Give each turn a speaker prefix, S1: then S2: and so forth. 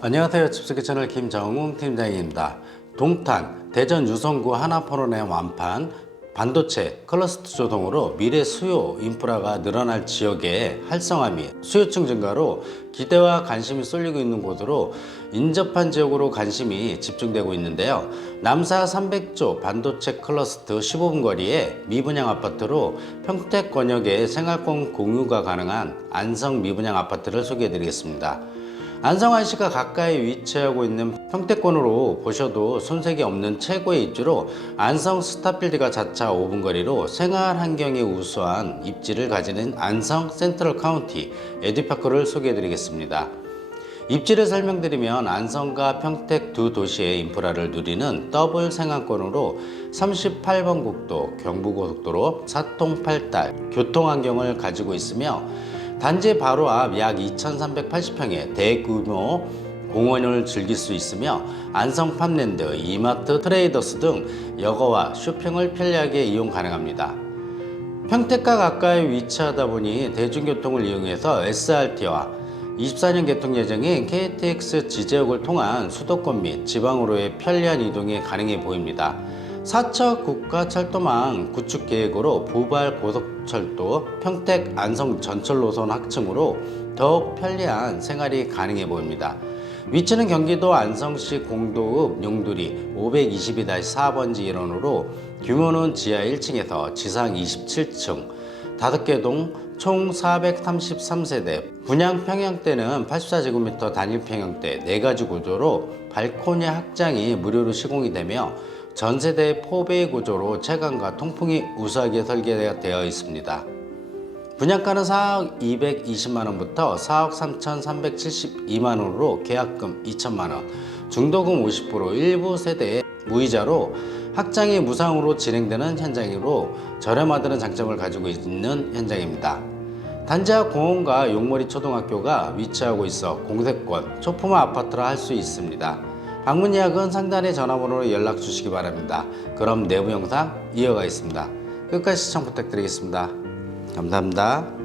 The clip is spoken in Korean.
S1: 안녕하세요. 집수기 채널 김정웅 팀장입니다. 동탄, 대전 유성구 하나포론의 완판, 반도체, 클러스터 조성으로 미래 수요 인프라가 늘어날 지역의 활성화 및 수요층 증가로 기대와 관심이 쏠리고 있는 곳으로 인접한 지역으로 관심이 집중되고 있는데요. 남사 300조 반도체 클러스터 15분 거리에 미분양 아파트로 평택 권역의 생활권 공유가 가능한 안성 미분양 아파트를 소개해 드리겠습니다. 안성환 시가 가까이 위치하고 있는 평택권으로 보셔도 손색이 없는 최고의 입지로 안성 스타필드가 자차 5분 거리로 생활 환경이 우수한 입지를 가지는 안성 센트럴 카운티 에듀파크를 소개해 드리겠습니다. 입지를 설명드리면 안성과 평택 두 도시의 인프라를 누리는 더블 생활권으로 38번 국도 경부고속도로 사통팔달 교통 환경을 가지고 있으며 단지 바로 앞 약 2,380평의 대규모 공원을 즐길 수 있으며 안성 팜랜드, 이마트, 트레이더스 등 여가와 쇼핑을 편리하게 이용 가능합니다. 평택과 가까이 위치하다 보니 대중교통을 이용해서 SRT와 24년 개통 예정인 KTX 지제역을 통한 수도권 및 지방으로의 편리한 이동이 가능해 보입니다. 사척 국가철도망 구축 계획으로 부발 고속철도 평택 안성 전철 노선 확충으로 더욱 편리한 생활이 가능해 보입니다. 위치는 경기도 안성시 공도읍 용두리 522-4번지 일원으로 규모는 지하 1층에서 지상 27층, 5개 동 총 433세대, 분양 평형대는 84제곱미터 단일 평형대 4가지 구조로 발코니 확장이 무료로 시공이 되며 전세대 포베이 구조로 채광과 통풍이 우수하게 설계되어 있습니다. 분양가는 4억 220만원부터 4억 3,372만원으로 계약금 2천만원, 중도금 50%, 일부 세대에 무이자로 확장이 무상으로 진행되는 현장으로 저렴하다는 장점을 가지고 있는 현장입니다. 단지 앞 공원과 용머리 초등학교가 위치하고 있어 공세권, 초품화 아파트라 할 수 있습니다. 방문 예약은 상단의 전화번호로 연락 주시기 바랍니다. 그럼 내부 영상 이어가겠습니다. 끝까지 시청 부탁드리겠습니다. 감사합니다.